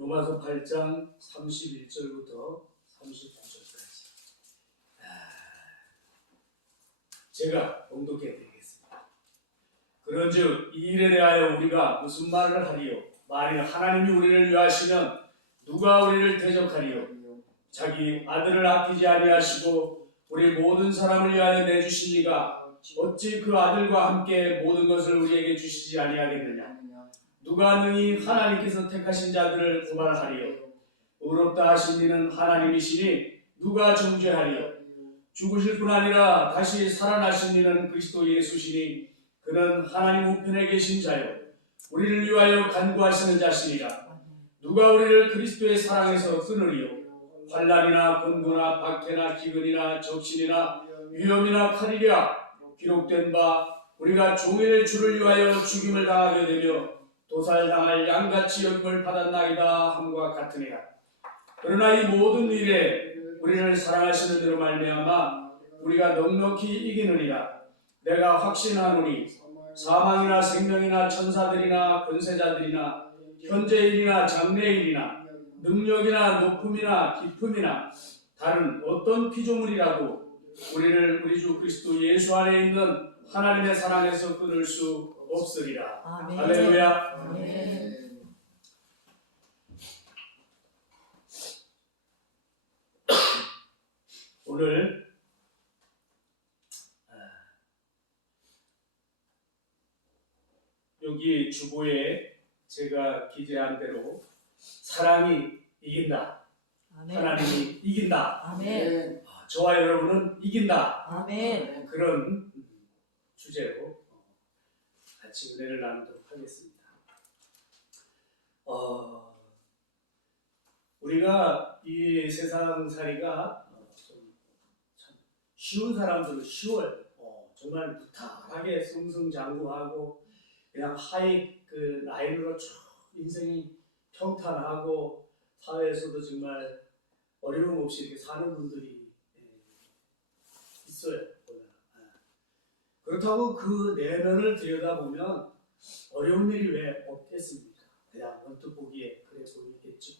로마서 8장 31절부터 39절까지 제가 봉독해 드리겠습니다. 그런즉 이 일에 대하여 우리가 무슨 말을 하리요? 만일 하나님이 우리를 위하시면 누가 우리를 대적하리요? 자기 아들을 아끼지 아니하시고 우리 모든 사람을 위하여 내주신 이가 어찌 그 아들과 함께 모든 것을 우리에게 주시지 아니하겠느냐? 누가 능히 하나님께서 택하신 자들을 구발하리요? 의롭다 하신 이는 하나님이시니 누가 정죄하리요? 죽으실 뿐 아니라 다시 살아나신 이는 그리스도 예수시니 그는 하나님 우편에 계신 자요 우리를 위하여 간구하시는 자시니라. 누가 우리를 그리스도의 사랑에서 끊으리요? 환난이나 곤고나 박해나 기근이나 적신이나 위험이나 칼이랴. 기록된 바 우리가 종일 주를 위하여 죽임을 당하게 되며 도살당할 양같이 여김을 받았나이다 함과 같으니라. 그러나 이 모든 일에 우리를 사랑하시는 대로 말미암아 우리가 넉넉히 이기느니라. 내가 확신하노니 사망이나 생명이나 천사들이나 권세자들이나 현재일이나 장래일이나 능력이나 높음이나 깊음이나 다른 어떤 피조물이라도 우리를 우리 주 그리스도 예수 안에 있는 하나님의 사랑에서 끊을 수 없으리라. 아멘. 할렐루야. 아멘. 오늘 여기 주보에 제가 기재한 대로 사랑이 이긴다. 아멘. 하나님이 이긴다. 아멘. 저와 여러분은 이긴다. 아멘. 그런 주제로 같이 은혜를 나누도록 하겠습니다. 우리가 이 세상살이가 좀 쉬운 사람들은 쉬워요. 정말 무탈하게 승승장구하고 그냥 하이 그 라인으로 쭉 인생이 평탄하고 사회에서도 정말 어려움 없이 이렇게 사는 분들이 있어요. 그렇다고 그 내면을 들여다보면 어려운 일이 왜 없겠습니까? 그냥 언뜻 보기에 그래 보이겠죠.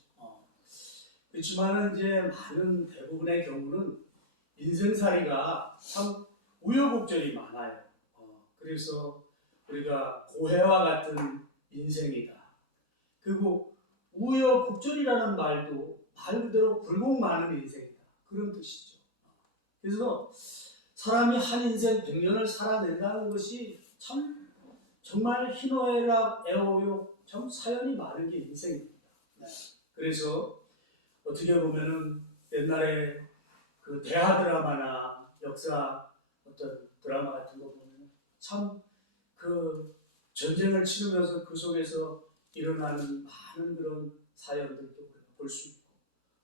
그렇지만은 이제 많은 대부분의 경우는 인생살이가 참 우여곡절이 많아요. 그래서 우리가 고해와 같은 인생이다. 그리고 우여곡절이라는 말도 말 그대로 굴곡 많은 인생이다. 그런 뜻이죠. 그래서 사람이 한 인생 100년을 살아낸다는 것이 참 정말 희노애락 애호욕 참 사연이 많은 게 인생입니다. 그래서 어떻게 보면은 옛날에 그 대하 드라마나 역사 어떤 드라마 같은 거 보면 참 그 전쟁을 치르면서 그 속에서 일어나는 많은 그런 사연들도 볼 수 있고,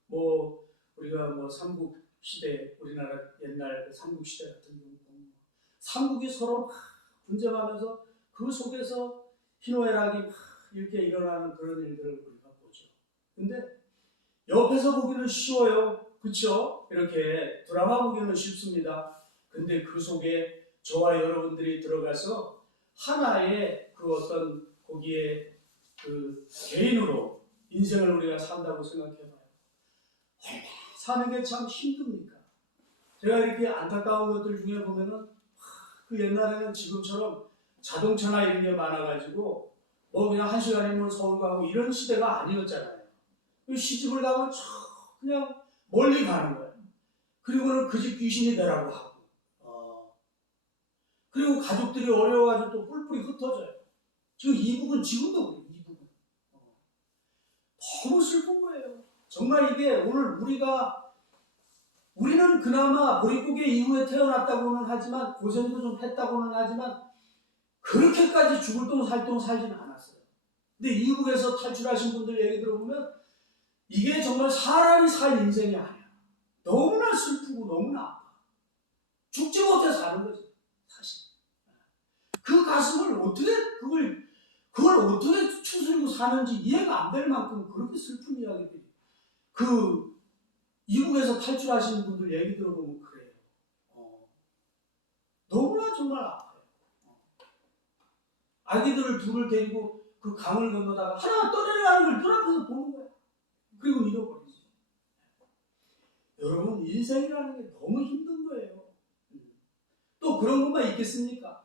뭐 우리가 뭐 삼국 시대, 우리나라 옛날 그 삼국 시대 같은 경우 보면 삼국이 서로 막 분쟁하면서 그 속에서 희노애락이 막 이렇게 일어나는 그런 일들을 우리가 보죠. 근데 옆에서 보기는 쉬워요. 그렇죠? 이렇게 드라마 보기는 쉽습니다. 근데 그 속에 저와 여러분들이 들어가서 하나의 그 어떤 거기에 그 개인으로 인생을 우리가 산다고 생각해봐요. 얼마나 사는 게 참 힘듭니까? 제가 이렇게 안타까운 것들 중에 보면은 그 옛날에는 지금처럼 자동차나 이런 게 많아가지고 뭐 그냥 1시간이면 서울 가고 이런 시대가 아니었잖아요. 시집을 가면 그냥 멀리 가는 거예요. 그리고는 그 집 귀신이 되라고 하고, 그리고 가족들이 어려워가지고 또 뿔뿔이 흩어져요. 지금 이북은 지금도 그래요. 이북은 너무 슬픈 거예요. 정말 이게 오늘 우리는 그나마 보릿고개 이후에 태어났다고는 하지만 고생도 좀 했다고는 하지만 그렇게까지 죽을 똥 살 똥 살지는 않았어요. 근데 이북에서 탈출하신 분들 얘기 들어보면 이게 정말 사람이 살 인생이 아니야. 너무나 슬프고 너무나 아파. 죽지 못해 사는 거지, 사실. 그 가슴을 어떻게, 그걸 어떻게 추스리고 사는지 이해가 안 될 만큼 그렇게 슬픈 이야기들이. 그, 이북에서 탈출하신 분들 얘기 들어보면 그래요. 너무나 정말 아파요. 아기들을 둘을 데리고 그 강을 건너다가 하나가 떠내려가는 걸 눈앞에서 보는 거야. 그리고 잃어버리죠. 여러분, 인생이라는 게 너무 힘든 거예요. 또 그런 것만 있겠습니까?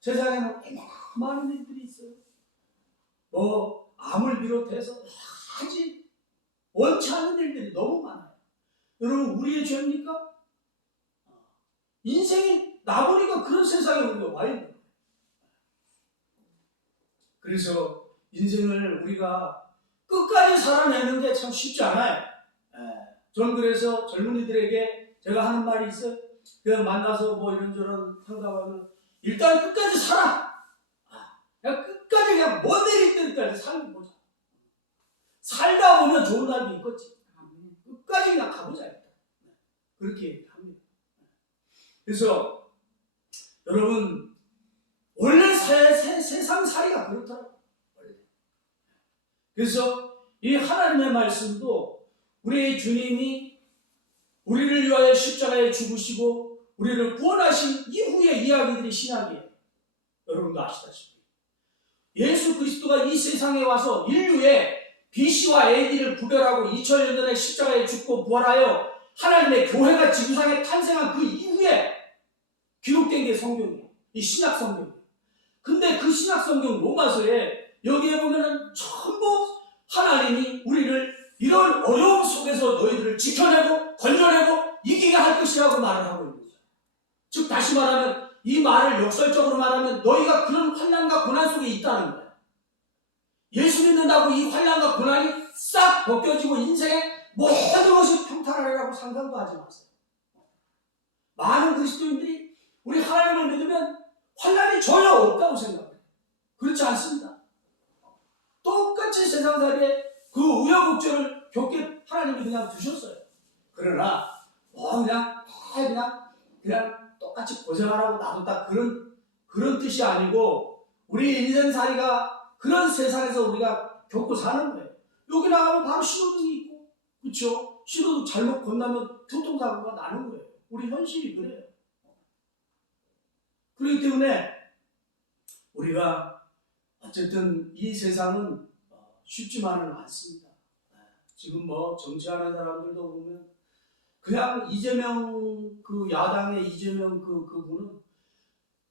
세상에는 많은 일들이 있어요. 암을 비롯해서 아직 원치 않는 일들이 너무 많아요. 여러분, 우리의 죄입니까? 인생이 나보니까 그런 세상에 우리가 와 있는 거예요. 그래서 인생을 우리가 끝까지 살아내는 게 참 쉽지 않아요. 저는 그래서 젊은이들에게 제가 하는 말이 있어요. 그냥 만나서 뭐 이런저런 상담하면 일단 끝까지 살아. 그냥 끝까지 그냥 뭐 내릴 때까지 살고 보자. 살다 보면 좋은 날도 있겠지. 끝까지 그냥 가보자. 그렇게 합니다. 그래서 여러분, 원래 세상 살이가 그렇더라고요. 그래서 이 하나님의 말씀도 우리 주님이 우리를 위하여 십자가에 죽으시고 우리를 구원하신 이후의 이야기들이 신약이에요. 여러분도 아시다시피 예수 그리스도가 이 세상에 와서 인류의 BC와 AD를 구별하고 2000년 전에 십자가에 죽고 부활하여 하나님의 교회가 지구상에 탄생한 그 이후에 기록된 게 성경이에요. 이 신약 성경이에요. 근데 그 신약 성경 로마서에 여기에 보면은 전부 하나님이 우리를 이런 어려움 속에서 너희들을 지켜내고 건져내고 이기게 할 것이라고 말을 하고 있는 거죠. 즉 다시 말하면 이 말을 역설적으로 말하면 너희가 그런 환난과 고난 속에 있다는 거예요. 예수 믿는다고 이 환난과 고난이 싹 벗겨지고 인생의 모든 것이 평탄하리라고 상상도 하지 마세요. 많은 그리스도인들이 우리 하나님을 믿으면 환난이 전혀 없다고 생각해요. 그렇지 않습니다. 똑같이 세상살이에 그 우여곡절을 겪게 하나님이 그냥 두셨어요. 그러나 그냥 똑같이 고생하라고 놔뒀다 그런 뜻이 아니고 우리 인생살이가 그런 세상에서 우리가 겪고 사는 거예요. 여기 나가면 바로 신호등이 있고, 그렇죠? 신호등 잘못 건너면 교통사고가 나는 거예요. 우리 현실이 그래요. 그렇기 때문에 우리가 어쨌든 이 세상은 쉽지만은 않습니다. 지금 뭐 정치하는 사람들도 보면 그냥 이재명 그 야당의 이재명 그분은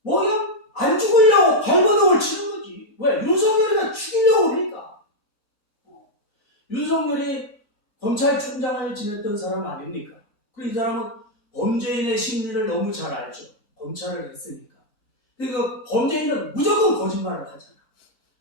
뭐 그냥 안 죽으려고 발버둥을 치는 거지. 왜? 윤석열이가 죽이려고 그러니까. 윤석열이 검찰총장을 지냈던 사람 아닙니까? 그리고 이 사람은 범죄인의 심리를 너무 잘 알죠. 검찰을 했으니까. 그러니까 범죄인은 무조건 거짓말을 하잖아.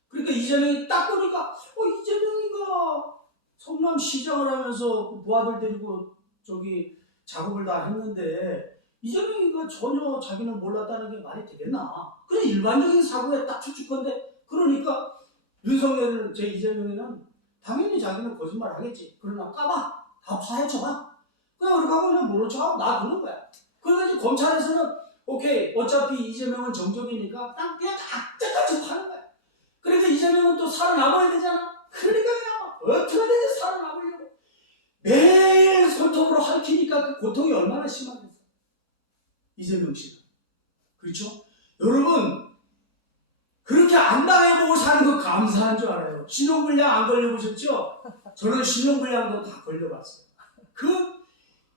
그러니까 이재명이 딱 보니까 이재명이가 성남시장을 하면서 그 부하들 데리고 저기 작업을 다 했는데 이재명이가 전혀 자기는 몰랐다는 게 말이 되겠나? 그냥 일반적인 사고에 딱 추측건데 그러니까 윤석열은 제 이재명이는 당연히 자기는 거짓말 하겠지. 그러나 까봐. 다 파헤쳐봐. 그냥 그렇게 하고 그냥 모른 척하고 놔두는 거야. 그러니까 검찰에서는 오케이 어차피 이재명은 정적이니까 그냥 악재까지 파는 거야. 그러니까 이재명은 또 살아남아야 되잖아. 그러니까 그냥 어떻게든지 살아남으려고 매일 손톱으로 핥히니까 그 고통이 얼마나 심하겠어. 이재명 씨는. 그렇죠? 여러분 그렇게 안 당해보고 사는 거 감사한 줄 알아요. 신용불량 안 걸려보셨죠? 저는 신용불량도 다 걸려봤어요.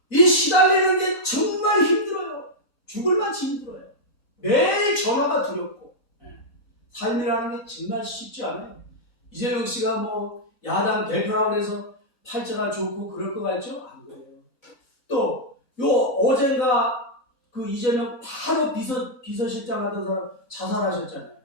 이 시달리는 게 정말 힘들어요. 죽을 만치 힘들어요. 매일 전화가 두렵고 삶이라는 게 정말 쉽지 않아요. 이재명 씨가 뭐 야당 대표라고 해서 팔자가 좋고 그럴 것 같죠? 안 그래요. 또 어젠가 그 이재명 바로 비서실장 하던 사람 자살하셨잖아요.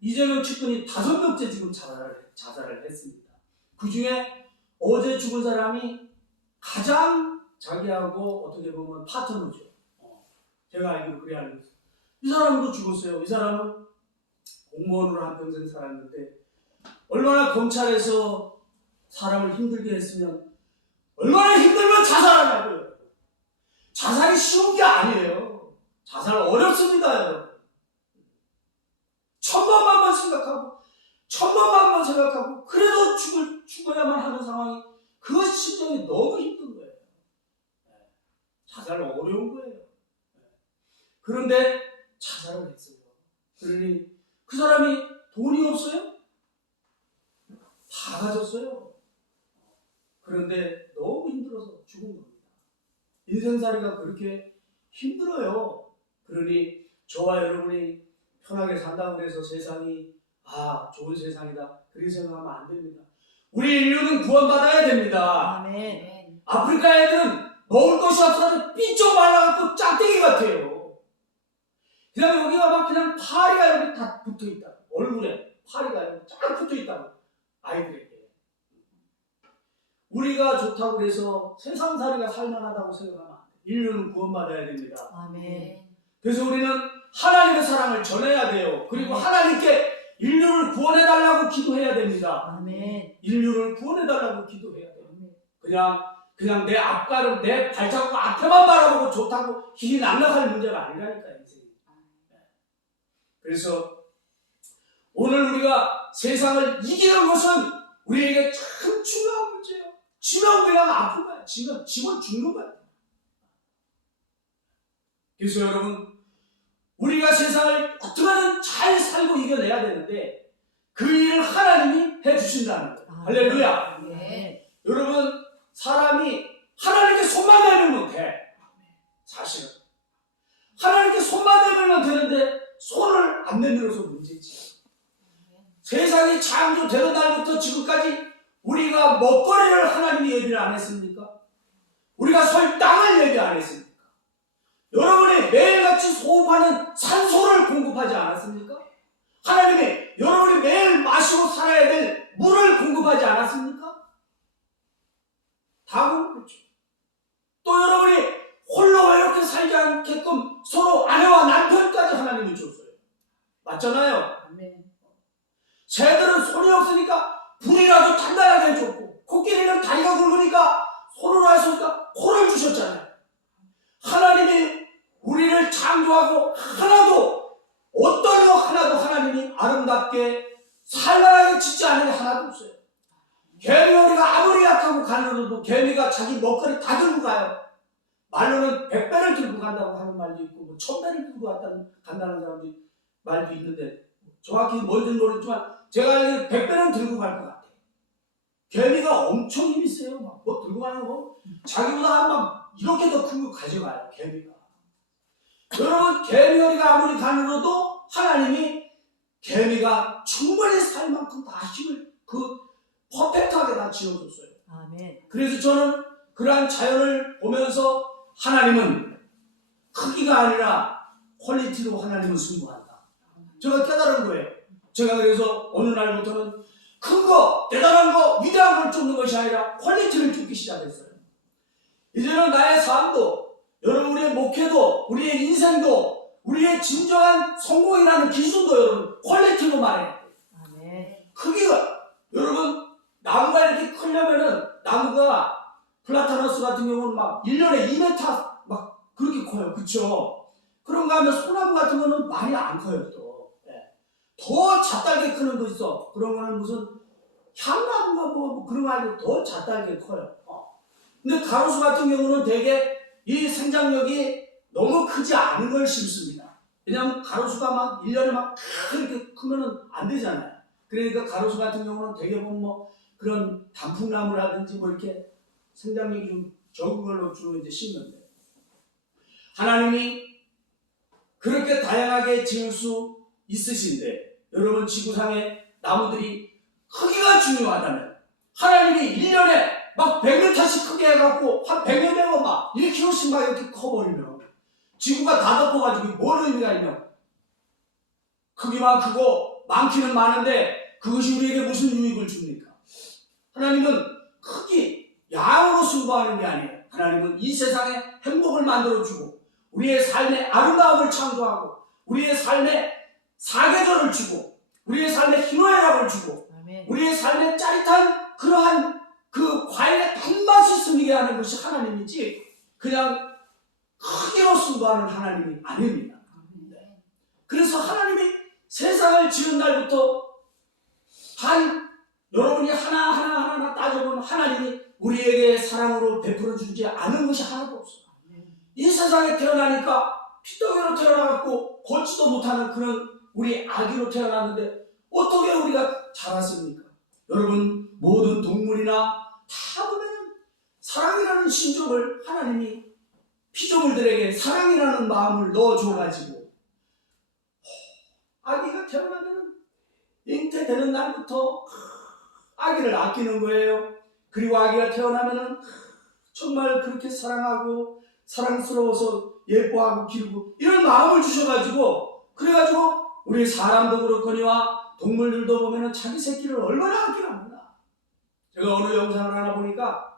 이재명 측근이 5명째 지금 자살을 했습니다. 그 중에 어제 죽은 사람이 가장 자기하고 어떻게 보면 파트너죠. 제가 알기로 그래 알고 있어요. 이 사람도 죽었어요. 이 사람은 공무원으로 한평생 살았는데 얼마나 검찰에서 사람을 힘들게 했으면 얼마나 힘들면 자살하냐고요. 자살이 쉬운 게 아니에요. 자살 어렵습니다, 여러분. 천번만 생각하고 그래도 죽어야만 하는 상황이 그 심정이 너무 힘든 거예요. 자살 어려운 거예요. 그런데 자살을 했어요. 그러니 그 사람이 돈이 없어요? 다 가졌어요. 그런데 너무 힘들어서 죽은 겁니다. 인생살이가 그렇게 힘들어요. 그러니 저와 여러분이 편하게 산다고 해서 세상이 좋은 세상이다 그렇게 생각하면 안 됩니다. 우리 인류는 구원받아야 됩니다. 아멘. 아프리카 애들은 먹을 것이 없어서 삐쩍 말라갖고 짝대기 같아요. 그냥 여기가 막 그냥 파리가 여기 다 붙어있다. 얼굴에 파리가 여기 쫙 붙어있다고 아이들에게. 우리가 좋다고 해서 세상살이가 살만하다고 생각하면 안 돼요. 인류는 구원받아야 됩니다. 아멘. 그래서 우리는 하나님의 사랑을 전해야 돼요. 그리고 하나님께 인류를 구원해달라고 기도해야 됩니다. 아멘. 인류를 구원해달라고 기도해야 돼요. 그냥 내 앞가름, 내 발자국 앞에만 바라보고 좋다고 힘이 낙락할 문제가 아니라니까, 인생이. 그래서 오늘 우리가 세상을 이기는 것은 우리에게 참 중요한 문제예요. 지면 그냥 아픈 거야. 지면 죽는 거야. 그래서 여러분, 우리가 세상을 어떻게든 잘 살고 이겨내야 되는데 그 일을 하나님이 해주신다는 거예요. 할렐루야. 네. 여러분, 사람이 하나님께 손만 내밀면 돼. 사실은 하나님께 손만 내밀면 되는데 손을 안 내밀어서 문제지. 세상이 창조되는 날부터 지금까지 우리가 먹거리를 하나님이 예비를 안 했습니까? 우리가 설 땅을 예비 안 했습니까? 여러분이 매일같이 소흡하는 산소를 공급하지 않았습니까? 하나님이 여러분이 매일 마시고 살아야 될 물을 공급하지 않았습니까? 다 공급했죠. 또 여러분이 홀로 외롭게 살지 않게끔 서로 아내와 남편까지 하나님이 줬어요. 맞잖아요. 아멘. 새들은 손이 없으니까 불이라도 단단하게 해줬고, 코끼리는 다리가 굵으니까 손으로 할 수 없으니까 코를 주셨잖아요. 하나님이 우리를 창조하고 어떤 거 하나도 하나님이 아름답게 살만하게 짓지 않은 게 하나도 없어요. 개미우리가 아무리 약하고 가늘어도 개미가 자기 먹거리 다 들고 가요. 말로는 100배를 들고 간다고 하는 말도 있고 1000배를 들고 간다는 사람도 말도 있는데 정확히 뭔지는 모르겠지만 제가 알기로는 100배는 들고 갈 것 같아요. 개미가 엄청 힘이 세요. 뭐 들고 가는 거 자기보다 막 이렇게 더 큰 거 가져가요. 개미가. 여러분, 개미우리가 아무리 가늘어도 하나님이 개미가 충분히 살 만큼 다 힘을 퍼펙트하게 다 지어줬어요. 아멘. 그래서 저는 그러한 자연을 보면서 하나님은 크기가 아니라 퀄리티로 하나님은 승부한다. 제가 깨달은 거예요. 제가 그래서 어느 날부터는 큰 거, 대단한 거, 위대한 걸 쫓는 것이 아니라 퀄리티를 쫓기 시작했어요. 이제는 나의 삶도, 여러분 우리의 목회도, 우리의 인생도, 우리의 진정한 성공이라는 기준도 여러분 퀄리티로 말해요. 아멘. 크기가, 여러분 나무가 이렇게 크려면은 나무가 플라타너스 같은 경우는 막 1년에 2m 막 그렇게 커요. 그쵸? 그런가 하면 소나무 같은 거는 많이 안 커요. 더 잣달게 크는 거 있어. 그런 거는 무슨 향나무가 뭐 그런 거 아니고 더 잣달게 커요. 근데 가로수 같은 경우는 되게 이 생장력이 너무 크지 않은 걸 심습니다. 왜냐하면 가로수가 막 1년에 막 그렇게 크면은 안 되잖아요. 그러니까 가로수 같은 경우는 되게 보면 뭐 그런 단풍나무라든지 뭐 이렇게 생장력이 좀 적은 걸로 주로 이제 심는데 하나님이 그렇게 다양하게 지을 수 있으신데 여러분 지구상의 나무들이 크기가 중요하다면 하나님이 1년에 막 100m씩 크게 해갖고 한 100여 명은 막 1kg씩 막 이렇게 커버리면 지구가 다 덮어가지고 뭔 의미가 있냐. 크기만 크고 많기는 많은데 그것이 우리에게 무슨 유익을 줍니까? 하나님은 크기, 양으로 승부하는 게 아니에요. 하나님은 이 세상에 행복을 만들어주고 우리의 삶의 아름다움을 창조하고 우리의 삶에 사계절을 주고 우리의 삶에 희노애락을 주고 아멘. 우리의 삶에 짜릿한 그러한 그 과일의 단맛이 스미게 하는 것이 하나님이지 그냥 크기로 승부하는 하나님이 아닙니다. 그래서 하나님이 세상을 지은 날부터 여러분이 하나하나 따져보면 하나님이 우리에게 사랑으로 베풀어 주지 않은 것이 하나도 없어요. 이 세상에 태어나니까 피덩이로 태어나갖고 걷지도 못하는 그런 우리 아기로 태어났는데 어떻게 우리가 자랐습니까? 여러분 모든 동물이나 다 보면 사랑이라는 심정을 하나님이 피조물들에게 사랑이라는 마음을 넣어줘가지고 아기가 태어나면 잉태되는 날부터 아기를 아끼는 거예요. 그리고 아기가 태어나면 정말 그렇게 사랑하고 사랑스러워서 예뻐하고 기르고 이런 마음을 주셔가지고 그래가지고 우리 사람도 그렇거니와 동물들도 보면은 자기 새끼를 얼마나 아끼랍니다. 제가 어느 영상을 하나 보니까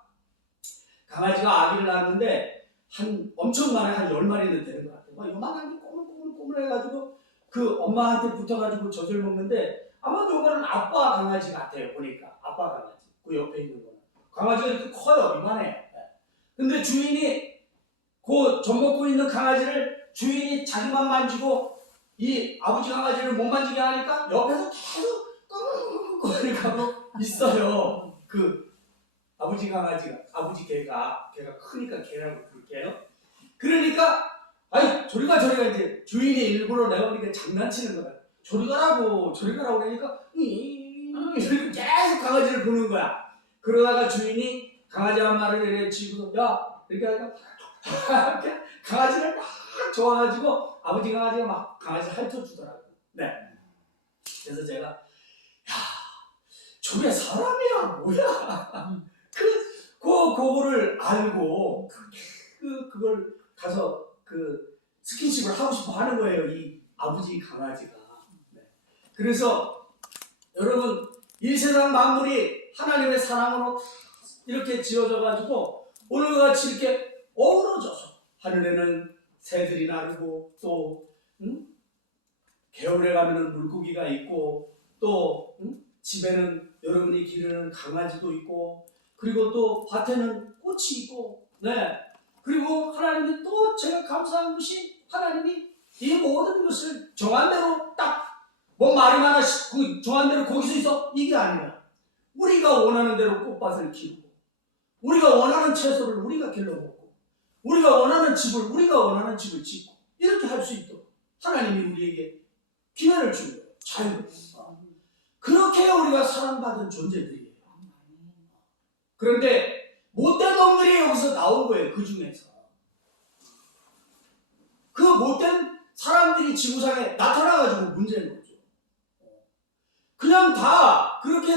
강아지가 아기를 낳았는데 엄청 많아요. 한 10마리는 되는 것 같아요. 요만한 게 꼬물꼬물 해가지고 그 엄마한테 붙어가지고 젖을 먹는데 아마 요거는 아빠 강아지 같아요. 보니까 아빠 강아지. 그 옆에 있는 거는 강아지가 이렇게 커요. 이만해요. 근데 주인이 그 젖 먹고 있는 강아지를 주인이 자기만 만지고 이 아버지 강아지를 못 만지게 하니까 옆에서 계속 끙끙끙끙 있어요. 그 아버지 강아지가, 아버지 개가 크니까 개라고 그럴게요. 그러니까 아이 저리가 이제 주인이 일부러 내가 보니까 장난치는 거다. 저리 가라고 그러니까 이렇게 계속 강아지를 보는 거야. 그러다가 주인이 강아지 한 마리를 이렇게 쥐고 야 이렇게 하니까 강아지를 막 좋아가지고 아버지 강아지가 막 강아지를 핥아주더라고. 네. 그래서 제가 야 저게 사람이야 뭐야. 그거를 알고 그걸 가서 그 스킨십을 하고 싶어 하는 거예요. 이 아버지 강아지가. 네. 그래서 여러분 이 세상 만물이 하나님의 사랑으로 이렇게 지어져 가지고 오늘과 같이 이렇게 어우러져서 하늘에는 새들이 나르고 또 겨울에 가면은 물고기가 있고 또 집에는 여러분이 기르는 강아지도 있고 그리고 또 밭에는 꽃이 있고 네 그리고 하나님이 또 제가 감사한 것이 하나님이 이 모든 것을 정한 대로 딱 뭐 말이 많아 그 정한 대로 거기서 있어 이게 아니라 우리가 원하는 대로 꽃밭을 키우고 우리가 원하는 채소를 우리가 길러 먹고 우리가 원하는 집을 우리가 원하는 집을 짓고 이렇게 할 수 있도록 하나님이 우리에게 기회를 주는 거예요. 자유를. 그렇게 우리가 사랑받은 존재들이에요. 그런데 못된 놈들이 여기서 나온 거예요. 그 중에서. 그 못된 사람들이 지구상에 나타나가지고 문제인 거죠. 그냥 다 그렇게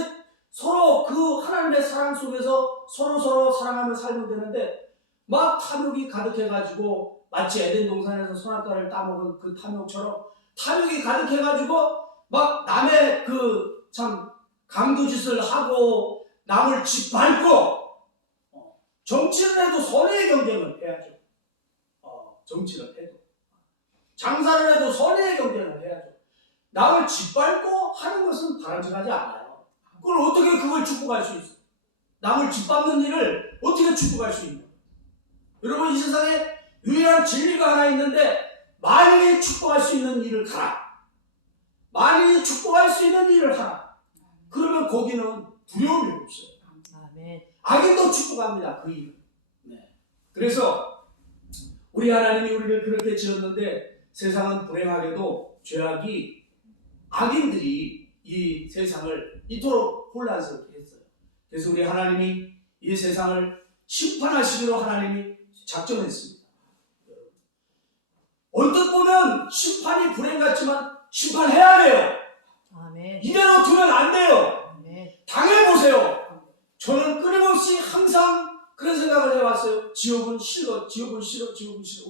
서로 그 하나님의 사랑 속에서 서로 사랑하며 살면 되는데 막 탐욕이 가득해가지고 마치 에덴 동산에서 선악과를 따먹은 그 탐욕처럼 탐욕이 가득해가지고 막 남의 그 참 강도짓을 하고 남을 짓밟고 정치를 해도 선의의 경쟁을 해야죠. 정치를 해도 장사를 해도 선의의 경쟁을 해야죠. 남을 짓밟고 하는 것은 바람직하지 않아요. 그걸 축복할 수 있어? 남을 짓밟는 일을 어떻게 축복할 수 있냐? 여러분 이 세상에 유일한 진리가 하나 있는데 만인이 축복할 수 있는 일을 가라. 만인이 축복할 수 있는 일을 하라. 그러면 거기는 두려움이 없어요. 아멘. 악인도 축복합니다. 그 일을. 네. 그래서 우리 하나님이 우리를 그렇게 지었는데 세상은 불행하게도 죄악이 악인들이 이 세상을 이토록 혼란스럽게 했어요. 그래서 우리 하나님이 이 세상을 심판하시기로 하나님이 작정했습니다. 언뜻 보면 심판이 불행 같지만 심판해야 돼요. 아멘. 이대로 두면 안 돼요. 아멘. 당해보세요. 저는 끊임없이 항상 그런 생각을 해왔어요. 지옥은 싫어.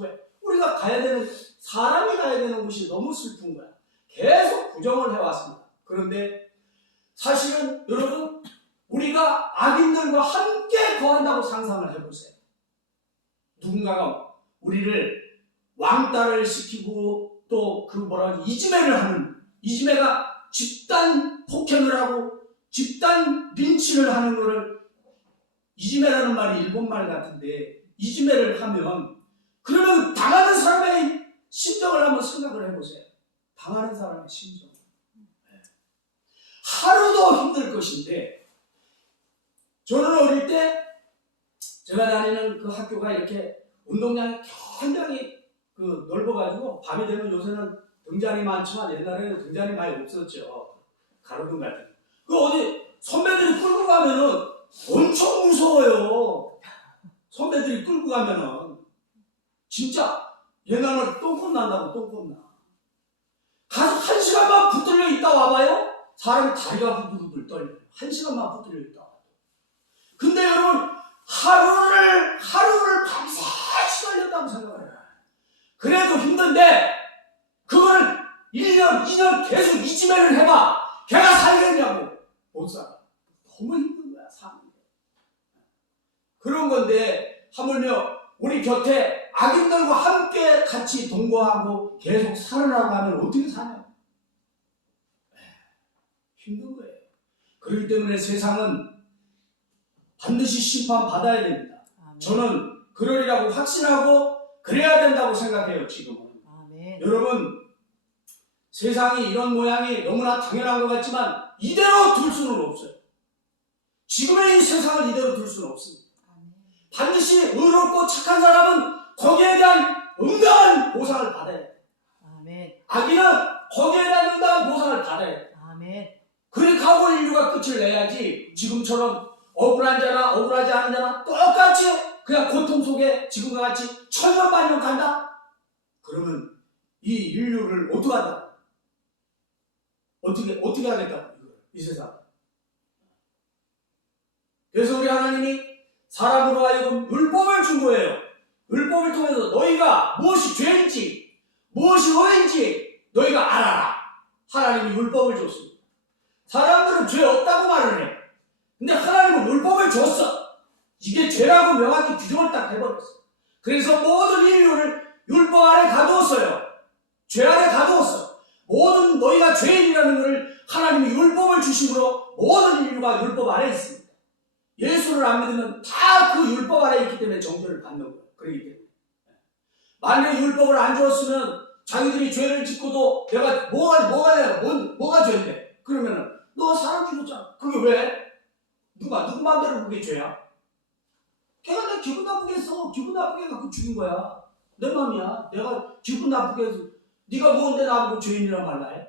왜? 우리가 가야 되는, 사람이 가야 되는 곳이 너무 슬픈 거야. 계속 부정을 해왔습니다. 그런데 사실은 여러분, 우리가 악인들과 함께 거한다고 상상을 해보세요. 누군가가 우리를 왕따를 시키고 또 이지매를 하는, 이지매가 집단 폭행을 하고 집단 린치를 하는 거를, 이지매라는 말이 일본말 같은데 이지매를 하면, 그러면 당하는 사람의 심정을 한번 생각을 해보세요. 당하는 사람의 심정. 하루도 힘들 것인데, 저는 어릴 때 제가 다니는 그 학교가 이렇게 운동장이 굉장히 넓어가지고 밤이 되면, 요새는 등잔이 많지만 옛날에는 등잔이 많이 없었죠. 가로등 같은 거. 어디 선배들이 끌고 가면은 엄청 무서워요. 선배들이 끌고 가면은 진짜 옛날에 똥손 난다고 똥손 나. 가서 1시간만 붙들려 있다 와봐요. 사람 다리가 후들후들 떨려요. 1시간만 붙들려 있다 와도. 근데 여러분 하루를 밤새 시달렸다고 생각을 해요. 그래도 힘든데 그걸 1년, 2년 계속 이지매를 해봐. 걔가 살겠냐고. 못 살아. 너무 힘든 거야, 사는 게. 그런 건데 하물며 우리 곁에 악인들과 함께 같이 동거하고 계속 살으라고 하면 어떻게 사냐? 힘든 거예요. 그렇기 때문에 세상은 반드시 심판받아야 됩니다. 아멘. 저는 그러리라고 확신하고 그래야 된다고 생각해요, 지금은. 아멘. 여러분, 세상이 이런 모양이 너무나 당연한 것 같지만 이대로 둘 수는 없어요. 지금의 이 세상을 이대로 둘 수는 없습니다. 아멘. 반드시 의롭고 착한 사람은 거기에 대한 응당한 보상을 받아야 돼요. 아멘. 악인은 거기에 대한 응당한 보상을 받아야 돼요. 아멘. 그렇게 하고 인류가 끝을 내야지 지금처럼 억울한 자나 억울하지 않은 자나 똑같이 그냥 고통 속에 지금과 같이 천년만년 간다? 그러면 이 인류를 어떻게 한다? 어떻게 하겠다? 이 세상. 그래서 우리 하나님이 사람으로 하여금 율법을 준 거예요. 율법을 통해서 너희가 무엇이 죄인지 무엇이 의인지 너희가 알아라. 하나님이 율법을 줬습니다. 사람들은 죄 없다고 말을 해. 근데 하나님은 율법을 줬어. 이게 죄라고 명확히 규정을 딱 해버렸어. 그래서 모든 인류를 율법 아래 가두었어요. 죄 아래 가두었어. 모든 너희가 죄인이라는 것을 하나님이 율법을 주심으로 모든 인류가 율법 아래 있습니다. 예수를 안 믿으면 다 그 율법 아래 있기 때문에 정죄를 받는 거예요. 그렇기 때문에. 만약에 율법을 안 주었으면 자기들이 죄를 짓고도 내가 뭐가 죄인데? 그러면은 너 사람 죽였잖아. 그게 왜? 누구 마음대로 그게 죄야? 걔가 내 기분 나쁘게 했어. 기분 나쁘게 해갖고 죽인 거야. 내 맘이야. 내가 기분 나쁘게 해서 네가 뭔데 나보고 죄인이라 말라 해?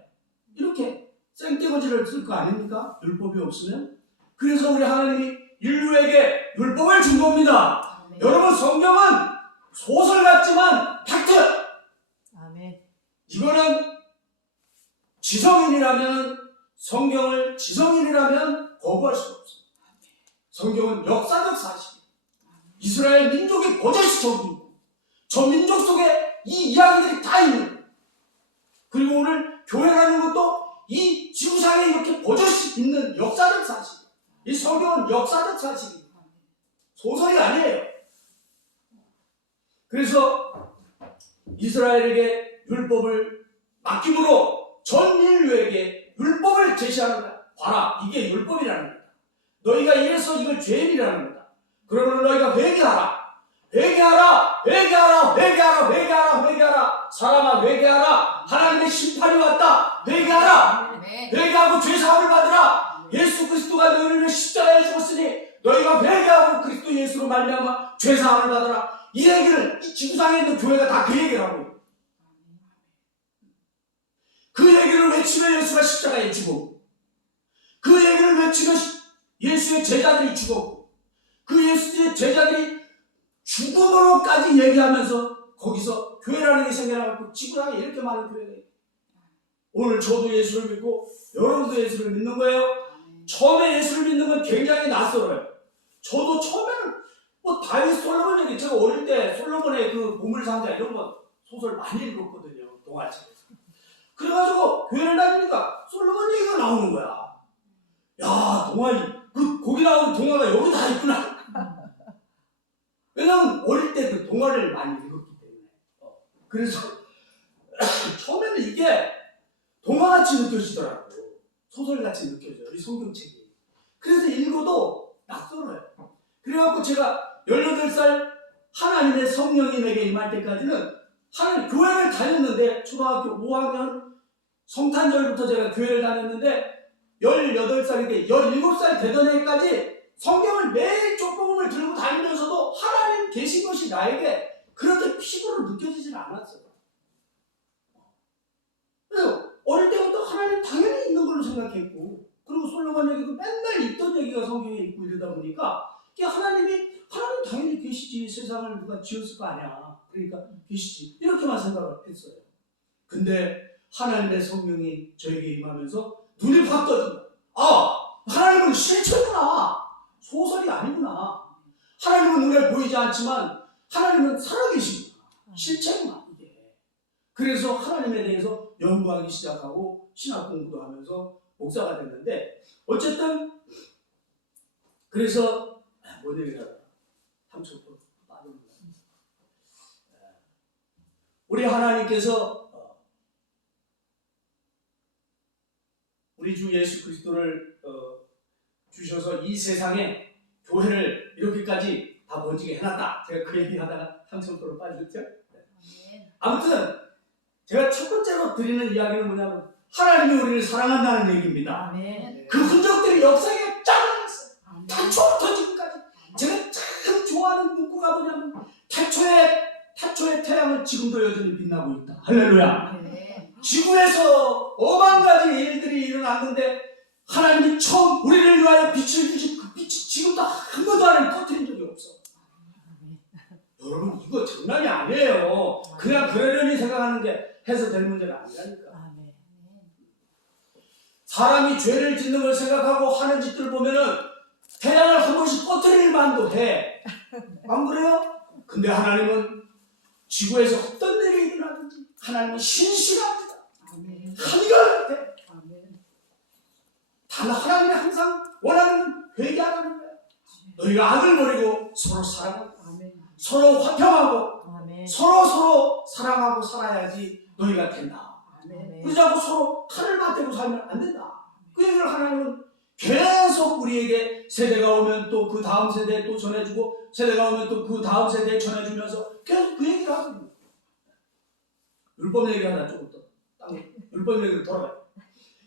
이렇게 생떼거지를 쓸 거 아닙니까? 율법이 없으면. 그래서 우리 하나님이 인류에게 율법을 준 겁니다. 아멘. 여러분 성경은 소설 같지만 팩트. 아멘. 이거는 지성인이라면 성경을 지성인이라면 거부할 수가 없습니다. 성경은 역사적 사실이에요. 이스라엘 민족이 버젓이 적이고 저 민족 속에 이 이야기들이 다 있는 거예요. 그리고 오늘 교회라는 것도 이 지구상에 이렇게 버젓이 있는 역사적 사실이에요. 이 성경은 역사적 사실이에요. 소설이 아니에요. 그래서 이스라엘에게 율법을 맡김으로 전 인류에게 율법을 제시하는 거야. 봐라, 이게 율법이라는 거다. 너희가 이래서 이걸 죄인이라는 거다. 그러면 너희가 회개하라. 회개하라. 회개하라. 회개하라. 회개하라. 회개하라. 사람아 회개하라. 하나님의 심판이 왔다. 회개하라. 아멘. 회개하고 죄사함을 받으라. 예수 그리스도가 너희를 위해 십자가에 죽었으니 너희가 회개하고 그리스도 예수로 말미암아 죄사함을 받으라. 이 얘기를 이 지구상에 있는 교회가 다 그 얘기를 하고 있어요. 그 얘기를 외치며 예수가 십자가에 죽었고 그 얘기를 외치며 예수의 제자들이 죽었고 그 예수의 제자들이 죽음으로까지 얘기하면서 거기서 교회라는 게 생겨나고 지구상에 이렇게 많은 교회가 있어요. 오늘 저도 예수를 믿고 여러분도 예수를 믿는 거예요. 처음에 예수를 믿는 건 굉장히 낯설어요. 저도 처음에는 뭐 다윗 솔로몬 얘기, 제가 어릴 때 솔로몬의 그 보물상자 이런 거 소설 많이 읽었거든요. 동화책에서. 그래가지고 교회를 다니니까 솔로몬 얘기가 나오는 거야. 야, 거기 나오는 동화가 여기 다 있구나. 왜냐면 어릴 때 그 동화를 많이 읽었기 때문에. 그래서 처음에는 이게 동화같이 느껴지더라고요. 소설같이 느껴져요. 이 성경책이. 그래서 읽어도 낯설어요. 그래갖고 제가 18살 하나님의 성령이 내게 임할 때까지는 하나님 교회를 다녔는데 초등학교 5학년 성탄절부터 제가 교회를 다녔는데 18살인데 17살 되던 해까지 성경을 매일 쪽복음을 들고 다니면서도 하나님 계신 것이 나에게 그렇게 피부로 느껴지질 않았어요. 그래서 어릴 때부터 하나님 당연히 있는 걸로 생각했고 그리고 솔로몬 얘기도 맨날 있던 얘기가 성경에 있고 이러다 보니까 하나님이 하나님 당연히 계시지. 세상을 누가 지었을 거 아니야. 그러니까 계시지. 이렇게만 생각을 했어요. 근데 하나님의 성령이 저에게 임하면서 눈이 확 떠진다. 하나님은 실체구나. 소설이 아니구나. 하나님은 눈에 보이지 않지만 하나님은 살아계시구나. 실체구나 이게. 그래서 하나님에 대해서 연구하기 시작하고 신학 공부도 하면서 목사가 됐는데 어쨌든 그래서 뭔 얘기를 하다가 삼천포로 빠집니다. 우리 하나님께서 우리 주 예수 그리스도를 주셔서 이 세상에 교회를 이렇게까지 다 번지게 해놨다. 제가 그 얘기하다가 삼천포로 빠졌죠. 아무튼 제가 첫 번째로 드리는 이야기는 뭐냐면 하나님이 우리를 사랑한다는 얘기입니다. 아멘. 그 흔적들이 역사에 쫙 있어요. 태초부터 지금까지. 제가 참 좋아하는 문구가 뭐냐면 태초의 태양은 지금도 여전히 빛나고 있다. 할렐루야. 아멘. 지구에서 어만 가지 일들이 일어났는데 하나님이 처음 우리를 위하여 빛을 주신 그 빛이 지금도 한 번도 안에 꺼트린 적이 없어. 여러분 이거 장난이 아니에요. 그냥 그러려니 생각하는 게 해서 될 문제가 아니라니까. 아멘. 사람이 죄를 짓는 걸 생각하고 하는 짓들 보면은 태양을 한 번씩 꺼트릴 만도 해. 안 그래요? 근데 하나님은 지구에서 어떤 일이 일어나든지 하나님은 신실합니다. 아멘. 한결같아. 아멘. 단 하나님이 항상 원하는 회개하라는 거야. 너희가 악을 버리고 서로 사랑하고 아멘. 서로 화평하고 아멘. 서로 사랑하고 살아야지 너희가 된다. 아멘. 그러지 않고 서로 칼을 맞대고 살면 안 된다. 그 얘기를 하나님은 계속 우리에게 세대가 오면 또 그 다음 세대에 또 전해주고 세대가 오면 또 그 다음 세대에 전해주면서 계속 그 얘기를 하거든요. 율법 얘기하다 조금 더 율법 얘기를 돌아가요.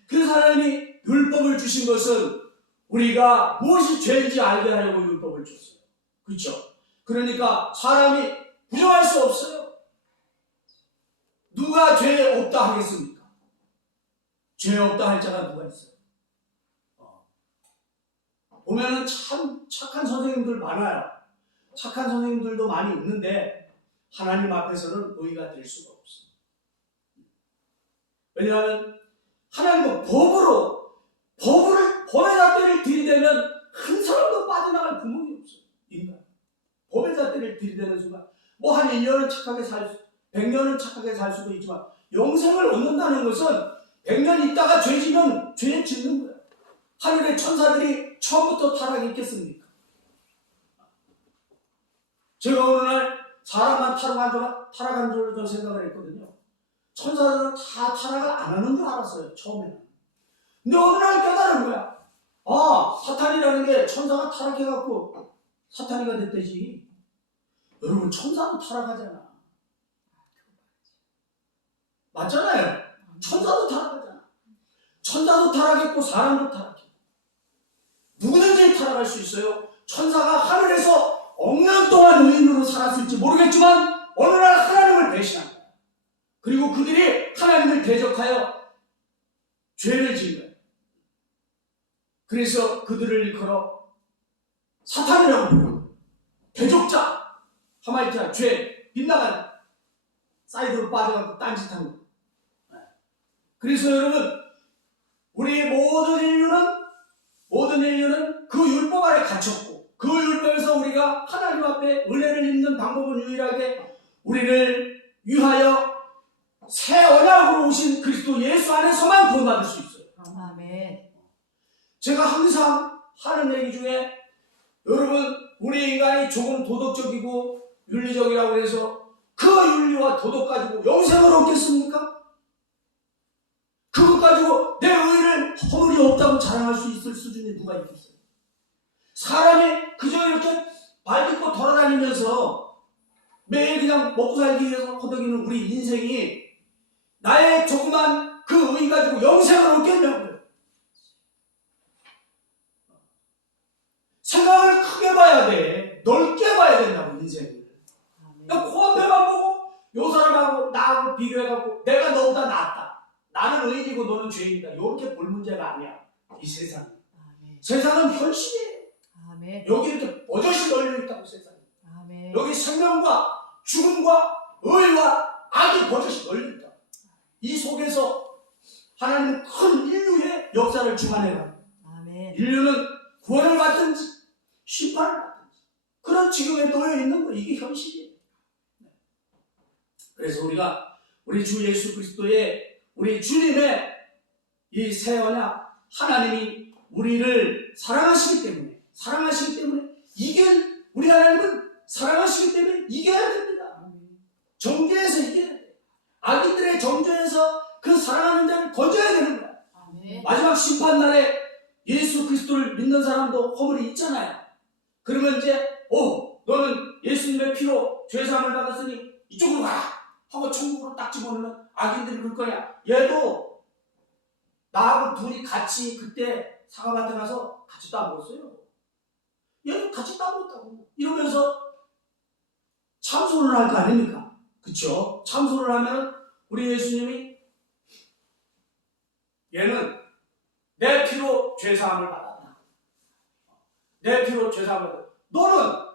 그래서 하나님이 율법을 주신 것은 우리가 무엇이 죄인지 알게 하려고 율법을 줬어요. 그렇죠? 그러니까 사람이 부정할 수 없어요. 누가 죄 없다 하겠습니까? 죄 없다 할 자가 누가 있어요? 보면은 참 착한 선생님들 많아요. 착한 선생님들도 많이 있는데 하나님 앞에서는 의가 될 수가 없어요. 왜냐하면 하나님은 법의 잣대를 들이대면 한 사람도 빠져나갈 구멍이 없어요. 인간. 법의 잣대를 들이대는 순간 뭐 한 1년은 착하게 100년은 착하게 살 수도 있지만 영생을 얻는다는 것은 100년 있다가 죄 지면 죄 짓는 거예요. 하늘의 천사들이 처음부터 타락했겠습니까? 제가 어느 날 사람만 타락한 줄 생각을 했거든요. 천사들은 다 타락을 안 하는 줄 알았어요. 처음에는. 근데 어느 날 깨달은 거야. 사탄이라는 게 천사가 타락해갖고 사탄이가 됐대지. 여러분 천사도 타락하잖아. 맞잖아요. 천사도 타락하잖아. 천사도 타락했고 사람도 타락해. 누구든지 타락할 수 있어요. 천사가 하늘에서 억년 동안 의인으로 살았을지 모르겠지만 어느 날 하나님을 배신한 거야. 그리고 그들이 하나님을 대적하여 죄를 지은 거야. 그래서 그들을 일컬어 사탄이라고 불러요. 대적자, 하마이자, 죄, 빗나간 사이드로 빠져갖고 딴짓하는 거예요. 그래서 여러분 우리 모든 인류는 그 율법 아래 갇혔고 그 율법에서 우리가 하나님 앞에 은혜를 입는 방법은 유일하게 우리를 위하여 새 언약으로 오신 그리스도 예수 안에서만 구원받을 수 있어요. 아멘. 제가 항상 하는 얘기 중에 여러분 우리 인간이 조금 도덕적이고 윤리적이라고 해서 그 윤리와 도덕 가지고 영생을 얻겠습니까? 그것 가지고 내 의를 허물이 없다고 자랑할 수 있을 수준이 누가 있겠어요? 사람이 그저 이렇게 발 딛고 돌아다니면서 매일 그냥 먹고 살기 위해서 허덕이는 우리 인생이 나의 조그만 그 의 가지고 영생을 얻겠냐고요. 생각을 크게 봐야 돼. 넓게 봐야 된다고 인생을. 그러니까 코앞에만 보고 요 사람하고 나하고 비교해갖고 내가 너보다 낫다. 나는 의인이고 너는 죄인이다. 이렇게 볼 문제가 아니야. 이 세상은. 아멘. 세상은 현실이에요. 아멘. 여기 이렇게 버젓이 널려 있다. 시대라고 세상에. 아멘. 여기 생명과 죽음과 의와 악이 버젓이 널린다. 이 속에서 하나님은 큰 인류의 역사를 주관해요. 아멘. 인류는 구원을 받든지 심판을 받든지 그런 지경에 놓여 있는 거, 이게 현실이에요. 그래서 우리가 우리 주 예수 그리스도의 우리 주님의 이 새 언약, 하나님이 우리를 사랑하시기 때문에 우리 하나님은 사랑하시기 때문에 이겨야 됩니다. 정죄에서 이겨야 돼요. 악인들의 정죄에서 그 사랑하는 자를 건져야 되는 거야. 아멘. 마지막 심판날에 예수 그리스도를 믿는 사람도 허물이 있잖아요. 그러면 이제 너는 예수님의 피로 죄사함을 받았으니 이쪽으로 가라 하고 천국으로 딱 집어넣으면 악인들이 그럴 거야. 얘도 나하고 둘이 같이 그때 사과밭에 가서 같이 따먹었어요. 얘도 같이 따먹었다고 이러면서 참소를 할 거 아닙니까? 그쵸? 참소를 하면 우리 예수님이 얘는 내 피로 죄사함을 받았다. 내 피로 죄사함을 받았다. 너는